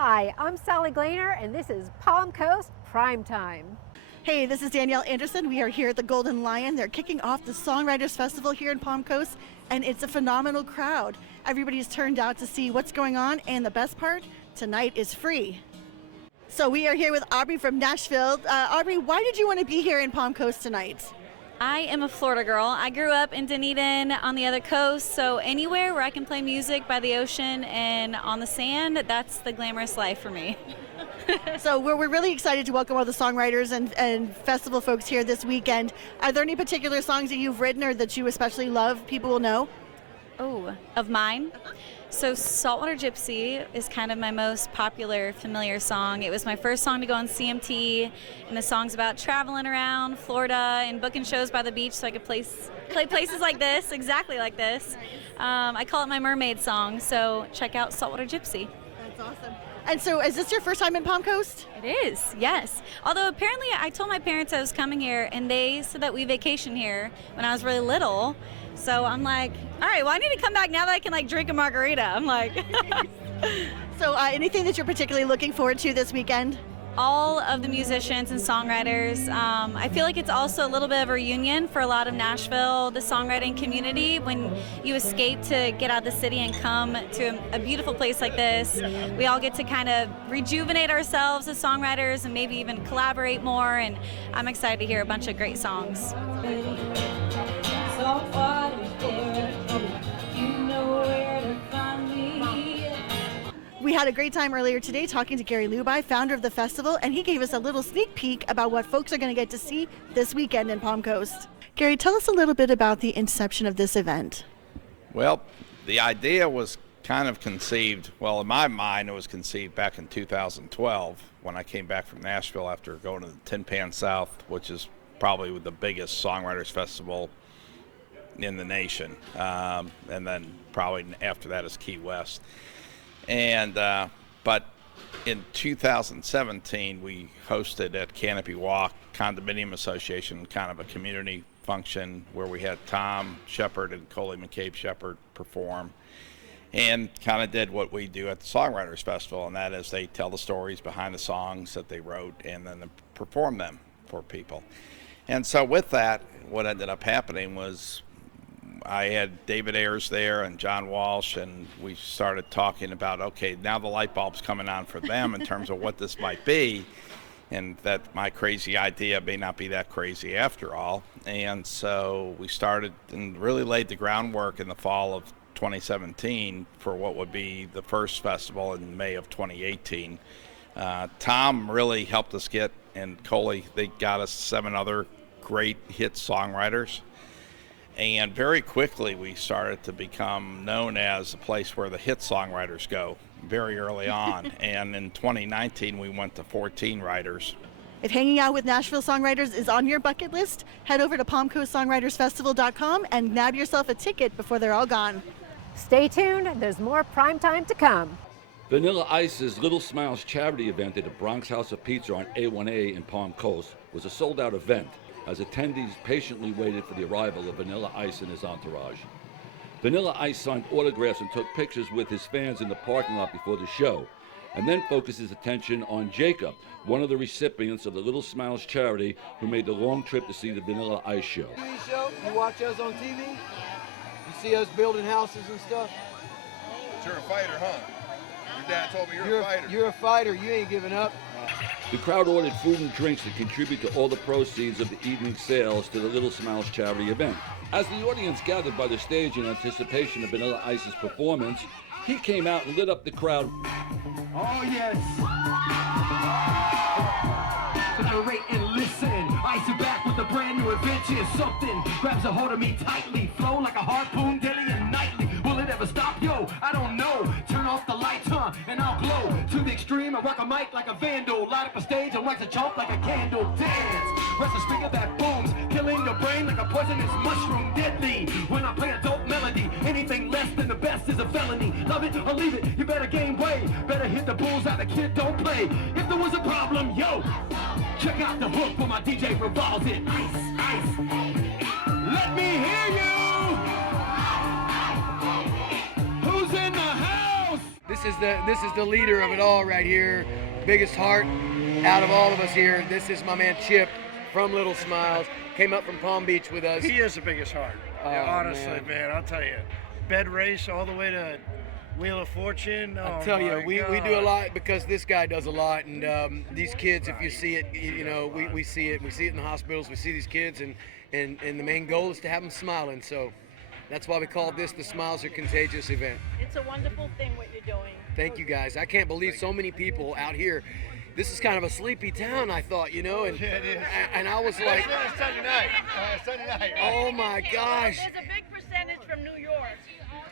Hi, I'm Sally Glainer, and this is Palm Coast Prime Time. Hey, this is Danielle Anderson. We are here at the Golden Lion. They're kicking off the Songwriters Festival here in Palm Coast, and it's a phenomenal crowd. Everybody's turned out to see what's going on, and the best part, tonight is free. So we are here with Aubrey from Nashville. Aubrey, why did you want to be here in Palm Coast tonight? I am a Florida girl. I grew up in Dunedin on the other coast, so anywhere where I can play music by the ocean and on the sand, that's the glamorous life for me. So we're really excited to welcome all the songwriters and festival folks here this weekend. Are there any particular songs that you've written or that you especially love people will know? Oh, of mine? So Saltwater Gypsy is kind of my most popular, familiar song. It was my first song to go on CMT, and the song's about traveling around Florida and booking shows by the beach so I could play places like this, exactly like this. I call it my mermaid song, so check out Saltwater Gypsy. That's awesome. And so is this your first time in Palm Coast? It is, yes. Although apparently I told my parents I was coming here, and they said that we vacation here when I was really little. So I'm like, all right, well, I need to come back now that I can drink a margarita. I'm like. So anything that you're particularly looking forward to this weekend? All of the musicians and songwriters. I feel like it's also a little bit of a reunion for a lot of Nashville, the songwriting community. When you escape to get out of the city and come to a beautiful place like this, we all get to kind of rejuvenate ourselves as songwriters and maybe even collaborate more. And I'm excited to hear a bunch of great songs. We had a great time earlier today talking to Gary Lubai, founder of the festival, and he gave us a little sneak peek about what folks are going to get to see this weekend in Palm Coast. Gary, tell us a little bit about the inception of this event. Well, the idea was kind of conceived, well, in my mind, it was conceived back in 2012 when I came back from Nashville after going to the Tin Pan South, which is probably the biggest songwriters festival in the nation, and then probably after that is Key West. And but in 2017 we hosted at Canopy Walk Condominium Association kind of a community function where we had Tom Shepard and Coley McCabe Shepard perform, and kind of did what we do at the Songwriters Festival, and that is they tell the stories behind the songs that they wrote and then perform them for people. And so with that, what ended up happening was I had David Ayers there and John Walsh, and we started talking about, okay, now the light bulb's coming on for them in terms of what this might be, and that my crazy idea may not be that crazy after all. And so we started and really laid the groundwork in the fall of 2017 for what would be the first festival in May of 2018. Tom really helped us get, and Coley, they got us 7 other great hit songwriters. And very quickly we started to become known as a place where the hit songwriters go very early on. And in 2019 we went to 14 writers. If hanging out with Nashville songwriters is on your bucket list, head over to PalmCoastSongwritersFestival.com and nab yourself a ticket before they're all gone. Stay tuned, there's more prime time to come. Vanilla Ice's Little Smiles charity event at the Bronx House of Pizza on A1A in Palm Coast was a sold-out event, as attendees patiently waited for the arrival of Vanilla Ice and his entourage. Vanilla Ice signed autographs and took pictures with his fans in the parking lot before the show, and then focused his attention on Jacob, one of the recipients of the Little Smiles charity who made the long trip to see the Vanilla Ice show. TV show, you watch us on TV, you see us building houses and stuff. But you're a fighter, huh? Your dad told me you're a fighter. You're a fighter, you ain't giving up. The crowd ordered food and drinks to contribute to all the proceeds of the evening's sales to the Little Smiles charity event. As the audience gathered by the stage in anticipation of Vanilla Ice's performance, he came out and lit up the crowd. Oh, yes. Separate and listen. Ice is back with a brand new adventure. Something grabs a hold of me tightly. Flow like a harpoon daily and nightly. Will it ever stop? Yo, I don't know. Turn off the lights, huh? And I'll glow to the extreme. I rock a mic like a vandal. Light up a stage and wax a chomp like a candle. Dance. Rest a speaker that booms. Killing your brain like a poisonous mushroom. Deadly. When I play a dope melody. Anything less than the best is a felony. Love it or leave it. You better gain weight. Better hit the bullseye. The kid don't play. If there was a problem, yo. Check out the hook when my DJ revolves it. Ice, ice. Let me hear you. Who's in the house? This this is the leader of it all right here. Biggest heart out of all of us here. This is my man Chip from Little Smiles. Came up from Palm Beach with us. He is the biggest heart. Oh, honestly, man, I'll tell you. Bed race all the way to Wheel of Fortune. I tell you, we do a lot because this guy does a lot, and these kids, if you see it, you know, we see it. We see it in the hospitals. We see these kids, and the main goal is to have them smiling. So that's why we call this the Smiles Are Contagious event. It's a wonderful thing what you're doing. Thank you, guys. I can't believe so many people out here. This is kind of a sleepy town, I thought, you know, and Yeah, it is. and I was like, It's Sunday night. Sunday night. oh my gosh. There's a big percentage from New York.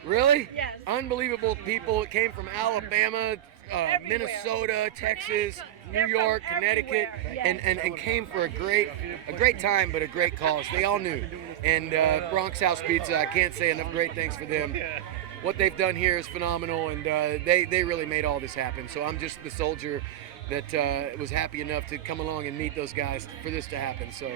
Really? Yes. Unbelievable people. It came from Alabama, Everywhere. Minnesota, Texas, They're New from York, Connecticut, everywhere. Yes. and came for a great time, but a great cause. They all knew. And Bronx House Pizza, I can't say enough great things for them. What they've done here is phenomenal, and they really made all this happen. So I'm just the soldier that was happy enough to come along and meet those guys for this to happen. So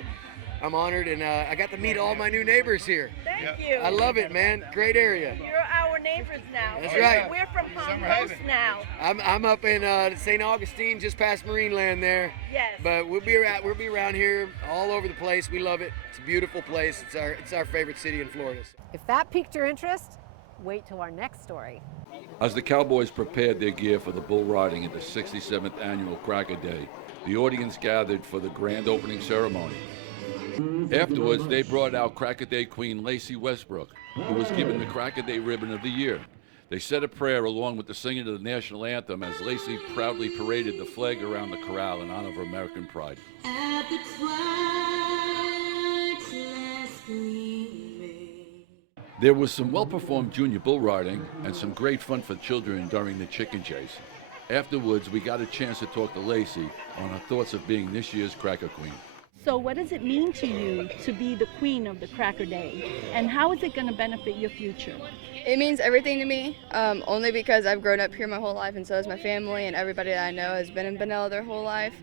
I'm honored, and I got to meet all my new neighbors here. Thank you. I love it, man. Great area. You're our neighbors now. That's right. We're from Palm Summer Coast Haven. now. I'm up in St. Augustine, just past Marineland there. Yes. But we'll be around here all over the place. We love it. It's a beautiful place. It's our favorite city in Florida. If that piqued your interest, wait till our next story. As the Cowboys prepared their gear for the bull riding at the 67th annual Cracker Day, the audience gathered for the grand opening ceremony. Afterwards, they brought out Cracker Day Queen Lacey Westbrook, who was given the Cracker Day Ribbon of the Year. They said a prayer along with the singing of the national anthem as Lacey proudly paraded the flag around the corral in honor of American pride. At the twilight's last gleaming. There was some well-performed junior bull riding and some great fun for children during the chicken chase. Afterwards, we got a chance to talk to Lacey on her thoughts of being this year's Cracker Queen. So what does it mean to you to be the queen of the Cracker Day? And how is it going to benefit your future? It means everything to me, only because I've grown up here my whole life, and so has my family, and everybody that I know has been in Benella their whole life.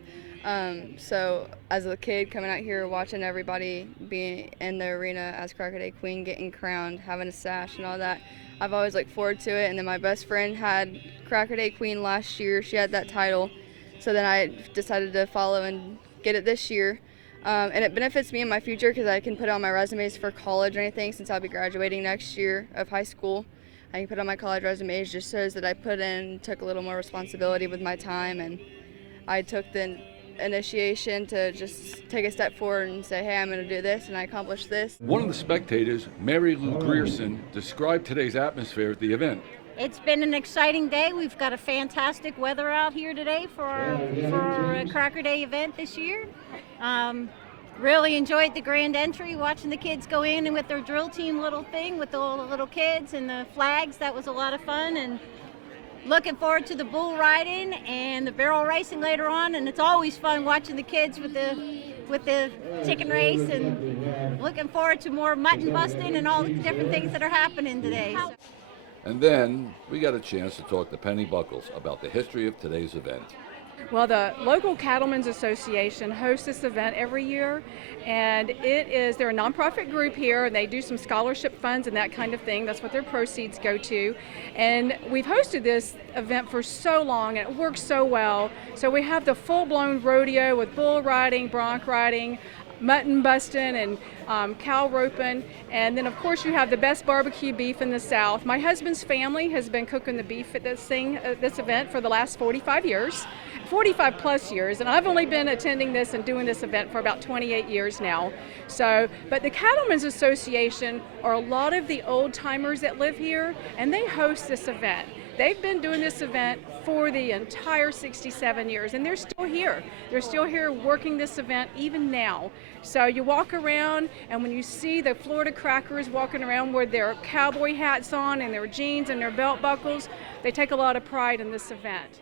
So as a kid coming out here, watching everybody being in the arena as Cracker Day Queen, getting crowned, having a sash and all that, I've always looked forward to it. And then my best friend had Cracker Day Queen last year. She had that title. So then I decided to follow and get it this year. And it benefits me in my future because I can put it on my resumes for college or anything, since I'll be graduating next year of high school. I can put on my college resumes, just shows that I took a little more responsibility with my time, and I took the initiation to just take a step forward and say, hey, I'm going to do this, and I accomplished this. One of the spectators, Mary Lou Grierson, described today's atmosphere at the event. It's been an exciting day. We've got a fantastic weather out here today for our Cracker Day event this year. Really enjoyed the grand entry, watching the kids go in and with their drill team little thing with the little kids and the flags. That was a lot of fun, and looking forward to the bull riding and the barrel racing later on. And it's always fun watching the kids with the chicken race, and looking forward to more mutton busting and all the different things that are happening today. And then we got a chance to talk to Penny Buckles about the history of today's event. Well, the local Cattlemen's Association hosts this event every year, and they're a nonprofit group here, and they do some scholarship funds and that kind of thing. That's what their proceeds go to. And we've hosted this event for so long, and it works so well. So we have the full-blown rodeo with bull riding, bronc riding, mutton busting, and cow roping, and then of course you have the best barbecue beef in the South. My husband's family has been cooking the beef at this event for the last 45 plus years, and I've only been attending this and doing this event for about 28 years now. So, but the Cattlemen's Association are a lot of the old timers that live here, and they host this event. They've been doing this event for the entire 67 years, and they're still here. They're still here working this event even now. So you walk around, and when you see the Florida Crackers walking around with their cowboy hats on and their jeans and their belt buckles, they take a lot of pride in this event.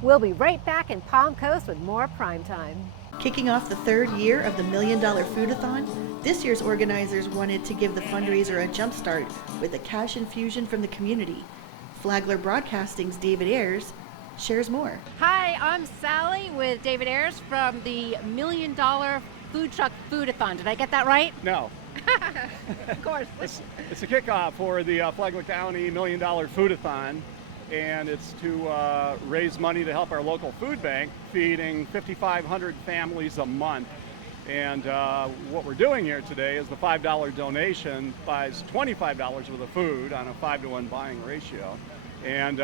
We'll be right back in Palm Coast with more Prime Time. Kicking off the third year of the $1 Million Foodathon, this year's organizers wanted to give the fundraiser a jump start with a cash infusion from the community. Flagler Broadcasting's David Ayers shares more. Hi, I'm Sally with David Ayers from the $1 Million Food Truck Foodathon. Did I get that right? No. Of course. It's a kickoff for the Flagler County $1 Million Foodathon. and it's to raise money to help our local food bank, feeding 5,500 families a month. And what we're doing here today is the $5 donation buys $25 worth of food on a 5-to-1 buying ratio. And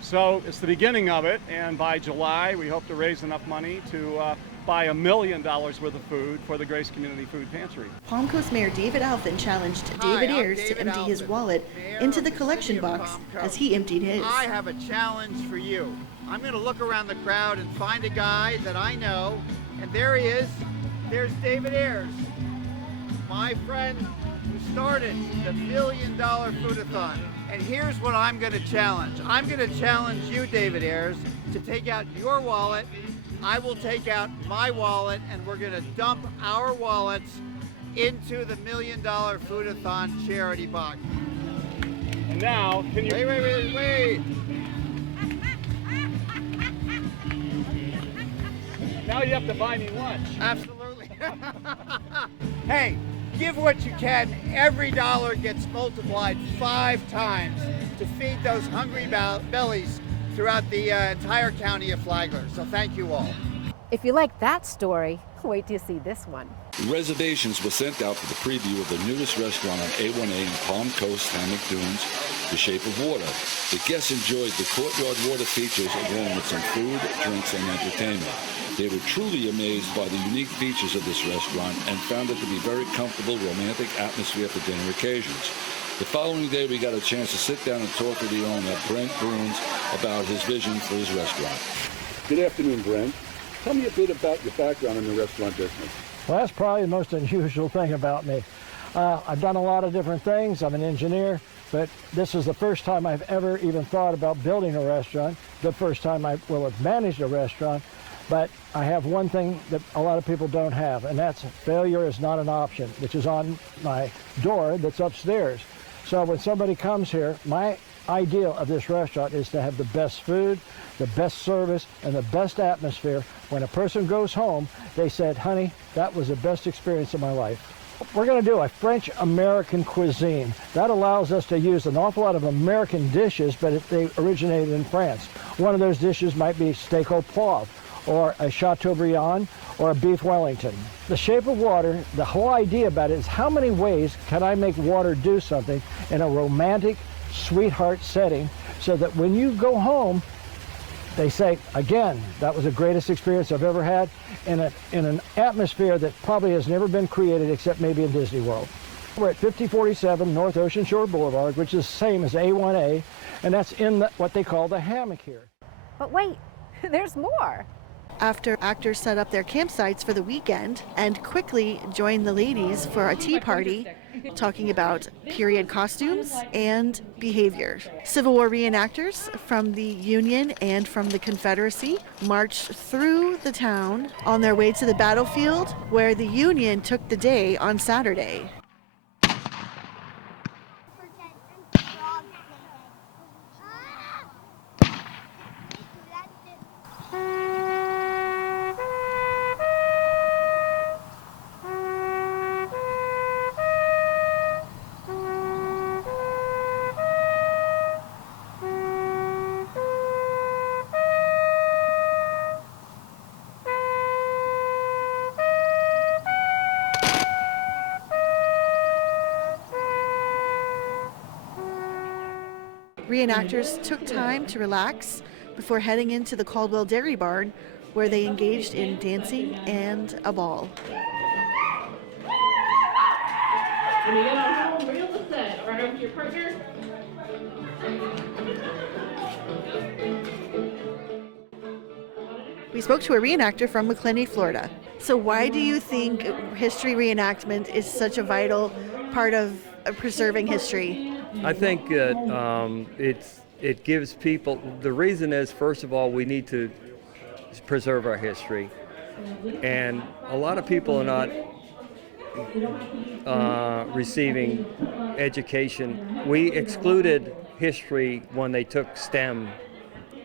so it's the beginning of it, and by July we hope to raise enough money to buy $1 million worth of food for the Grace Community Food Pantry. Palm Coast Mayor David Alvin challenged David Ayers to empty his wallet into the collection box as he emptied his. I have a challenge for you. I'm going to look around the crowd and find a guy that I know, and there he is. There's David Ayers, my friend who started the $1 million Foodathon. And here's what I'm going to challenge. I'm going to challenge you, David Ayers, to take out your wallet. I will take out my wallet, and we're going to dump our wallets into the $1 million Foodathon charity box. And now, can you... Wait. Now you have to buy me lunch. Absolutely. Hey, give what you can. Every dollar gets multiplied 5 times to feed those hungry bellies throughout the entire county of Flagler. So thank you all. If you like that story, wait till you see this one. Reservations were sent out for the preview of the newest restaurant on A1A in Palm Coast, Hammock Dunes, The Shape of Water. The guests enjoyed the courtyard water features along with some food, drinks, and entertainment. They were truly amazed by the unique features of this restaurant and found it to be very comfortable, romantic atmosphere for dinner occasions. The following day, we got a chance to sit down and talk to the owner, Brent Bruns, about his vision for his restaurant. Good afternoon, Brent. Tell me a bit about your background in the restaurant business. Well, that's probably the most unusual thing about me. I've done a lot of different things. I'm an engineer, but this is the first time I've ever even thought about building a restaurant, the first time I will have managed a restaurant. But I have one thing that a lot of people don't have, and that's failure is not an option, which is on my door that's upstairs. So when somebody comes here, my ideal of this restaurant is to have the best food, the best service, and the best atmosphere. When a person goes home, they said, honey, that was the best experience of my life. We're going to do a French-American cuisine. That allows us to use an awful lot of American dishes, but they originated in France. One of those dishes might be steak au poivre, or a Chateaubriand, or a beef Wellington. The Shape of Water, the whole idea about it is how many ways can I make water do something in a romantic, sweetheart setting so that when you go home, they say, again, that was the greatest experience I've ever had in an atmosphere that probably has never been created except maybe in Disney World. We're at 5047 North Ocean Shore Boulevard, which is the same as A1A, and that's in what they call the hammock here. But wait, there's more. After actors set up their campsites for the weekend and quickly joined the ladies for a tea party, talking about period costumes and behavior. Civil War reenactors from the Union and from the Confederacy marched through the town on their way to the battlefield, where the Union took the day on Saturday. Reenactors took time to relax before heading into the Caldwell Dairy Barn, where they engaged in dancing and a ball. When you get on home, reel the set. Right over to your partner. We spoke to a reenactor from McClenny, Florida. So why do you think history reenactment is such a vital part of preserving history? I think that it gives people, the reason is, first of all, we need to preserve our history. And a lot of people are not receiving education. We excluded history when they took STEM,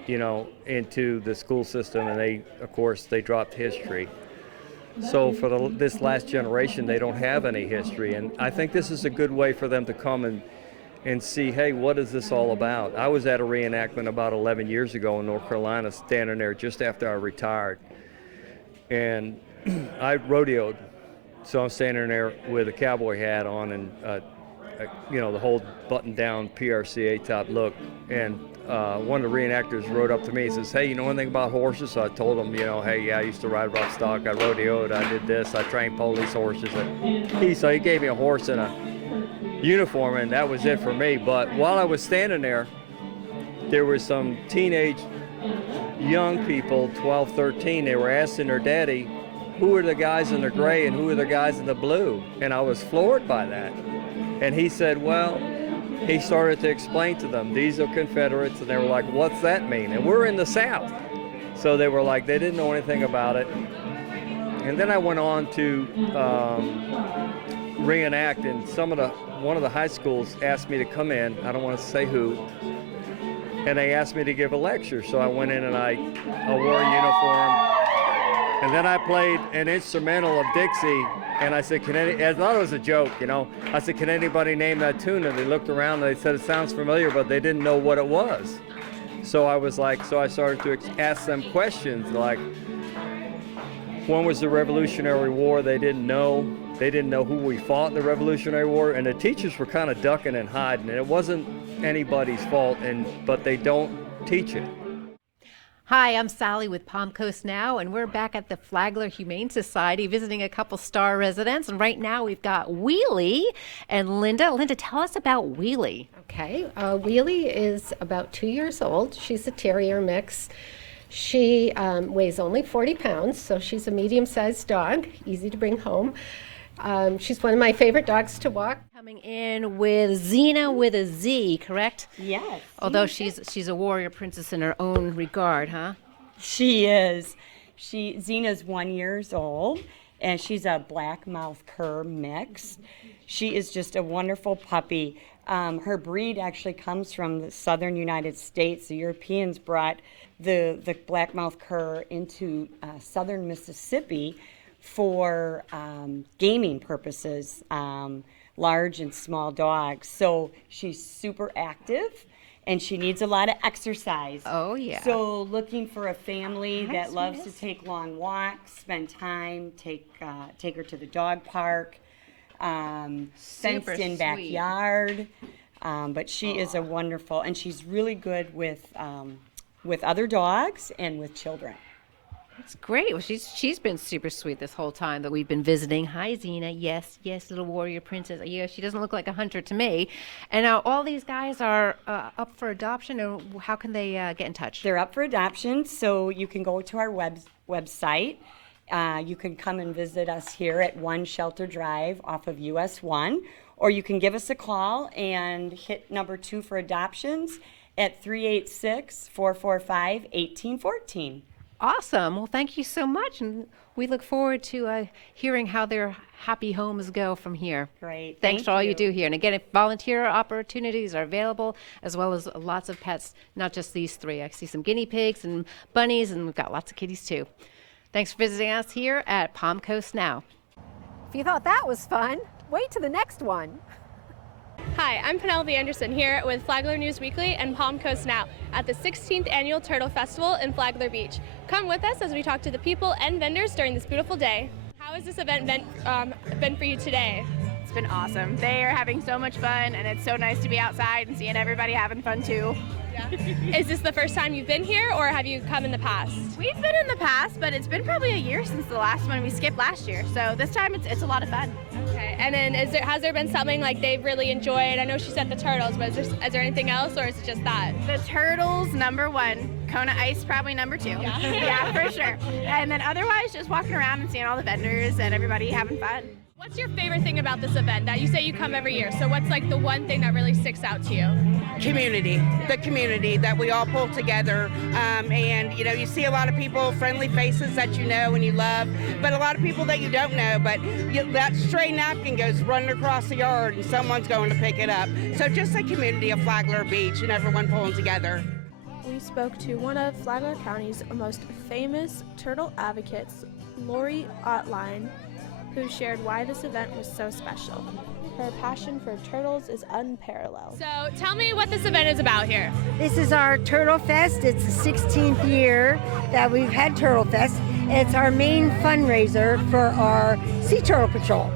into the school system, and they dropped history. So for this last generation, they don't have any history, and I think this is a good way for them to come and see, hey, what is this all about? I was at a reenactment about 11 years ago in North Carolina, standing there just after I retired. And I rodeoed, so I'm standing there with a cowboy hat on and, the whole button-down PRCA type look. And one of the reenactors rode up to me and says, hey, you know anything about horses? So I told him, hey, yeah, I used to ride rough stock, I rodeoed, I did this, I trained police horses. So he gave me a horse and a uniform, and that was it for me. But while I was standing there, there were some teenage young people, 12, 13, they were asking their daddy, who are the guys in the gray and who are the guys in the blue? And I was floored by that. And he said, well, he started to explain to them, these are Confederates, and they were like, what's that mean? And we're in the South. So they were like, they didn't know anything about it. And then I went on to reenact, and one of the high schools asked me to come in, I don't want to say who, and they asked me to give a lecture. So I went in and I wore a uniform, and then I played an instrumental of Dixie, and I said, I thought it was a joke, I said, can anybody name that tune? And they looked around and they said, it sounds familiar, but they didn't know what it was. So I started to ask them questions like, when was the Revolutionary War? They didn't know. They didn't know who we fought in the Revolutionary War, and the teachers were kind of ducking and hiding, and it wasn't anybody's fault, but they don't teach it. Hi, I'm Sally with Palm Coast Now, and we're back at the Flagler Humane Society visiting a couple star residents. And right now we've got Wheelie and Linda. Linda, tell us about Wheelie. Okay, Wheelie is about 2 years old. She's a terrier mix. She weighs only 40 pounds, so she's a medium-sized dog, easy to bring home. She's one of my favorite dogs to walk. Coming in with Xena with a Z, correct? Yes. Although she's a warrior princess in her own regard, huh? She is. Xena's 1 year old, and she's a black mouth cur mix. She is just a wonderful puppy. Her breed actually comes from the southern United States. The Europeans brought the black mouth cur into southern Mississippi for gaming purposes, large and small dogs. So she's super active, and she needs a lot of exercise. Oh, yeah. So looking for a family that loves to take long walks, spend time, take her to the dog park, fenced-in backyard. But she is a wonderful, and she's really good with other dogs and with children. That's great. Well, she's been super sweet this whole time that we've been visiting. Hi, Xena. Yes, little warrior princess. Yeah, she doesn't look like a hunter to me. And now all these guys are up for adoption, or how can they get in touch? They're up for adoption, so you can go to our website. You can come and visit us here at 1 Shelter Drive off of US 1, or you can give us a call and hit number 2 for adoptions at 386-445-1814. Awesome. Well, thank you so much, and we look forward to hearing how their happy homes go from here. Great. Thanks for all you do here. And again, if volunteer opportunities are available, as well as lots of pets, not just these 3. I see some guinea pigs and bunnies, and we've got lots of kitties too. Thanks for visiting us here at Palm Coast Now. If you thought that was fun, wait till the next one. Hi, I'm Penelope Anderson here with Flagler News Weekly and Palm Coast Now at the 16th Annual Turtle Festival in Flagler Beach. Come with us as we talk to the people and vendors during this beautiful day. How has this event been for you today? It's been awesome. They are having so much fun, and it's so nice to be outside and seeing everybody having fun too. Yeah. Is this the first time you've been here, or have you come in the past? We've been in the past, but it's been probably a year since the last one. We skipped last year, so this time it's a lot of fun. Okay, and then has there been something like they've really enjoyed? I know she said the turtles, but is there anything else, or is it just that? The turtles, #1. Kona Ice, probably #2. Yeah, yeah, for sure. And then otherwise, just walking around and seeing all the vendors and everybody having fun. What's your favorite thing about this event? That you say you come every year, so what's like the one thing that really sticks out to you? Community, the community that we all pull together, and you see a lot of people, friendly faces that you know and you love, but a lot of people that you don't know, but that stray napkin goes running across the yard and someone's going to pick it up. So just a community of Flagler Beach and everyone pulling together. We spoke to one of Flagler County's most famous turtle advocates, Lori Ottline, who shared why this event was so special. Her passion for turtles is unparalleled. So tell me what this event is about here. This is our Turtle Fest. It's the 16th year that we've had Turtle Fest. It's our main fundraiser for our Sea Turtle Patrol.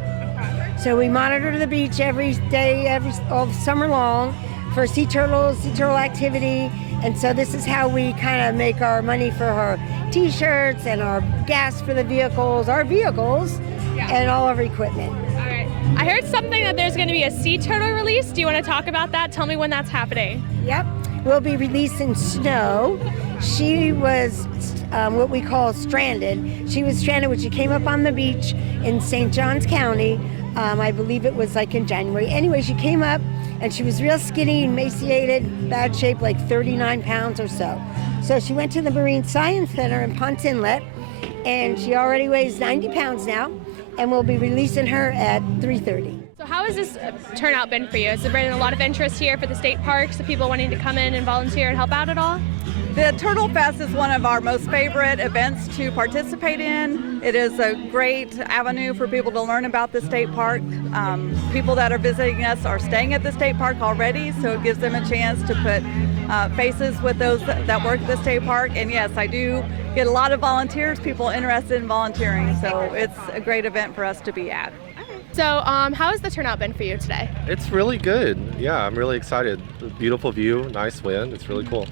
So we monitor the beach every day, all summer long for sea turtle activity. And so this is how we kind of make our money for our t-shirts and our gas for the vehicles, and all of our equipment. All right. I heard something that there's going to be a sea turtle release. Do you want to talk about that? Tell me when that's happening. Yep. We'll be releasing Snow. She was what we call stranded. She was stranded when she came up on the beach in St. Johns County. I believe it was like in January. Anyway, she came up and she was real skinny, emaciated, bad shape, like 39 pounds or so. So she went to the Marine Science Center in Ponce Inlet, and she already weighs 90 pounds now, and we'll be releasing her at 3:30. So how has this turnout been for you? Has there been a lot of interest here for the state parks, the people wanting to come in and volunteer and help out at all? The Turtle Fest is one of our most favorite events to participate in. It is a great avenue for people to learn about the state park. People that are visiting us are staying at the state park already, so it gives them a chance to put faces with those that work at the state park. And yes, I do get a lot of volunteers, people interested in volunteering, so it's a great event for us to be at. So how has the turnout been for you today? It's really good. Yeah, I'm really excited. Beautiful view, nice wind. It's really cool.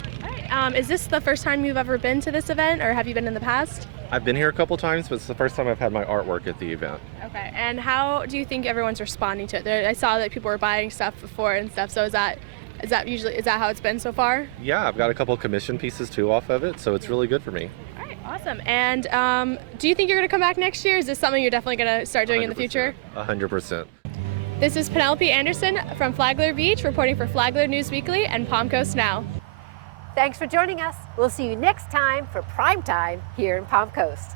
Is this the first time you've ever been to this event, or have you been in the past? I've been here a couple times, but it's the first time I've had my artwork at the event. Okay, and how do you think everyone's responding to it? I saw that people were buying stuff before and stuff, so is that how it's been so far? Yeah, I've got a couple commission pieces too off of it, so it's really good for me. All right, awesome. And do you think you're going to come back next year? Is this something you're definitely going to start doing in the future? 100%. This is Penelope Anderson from Flagler Beach, reporting for Flagler News Weekly and Palm Coast Now. Thanks for joining us. We'll see you next time for Prime Time here in Palm Coast.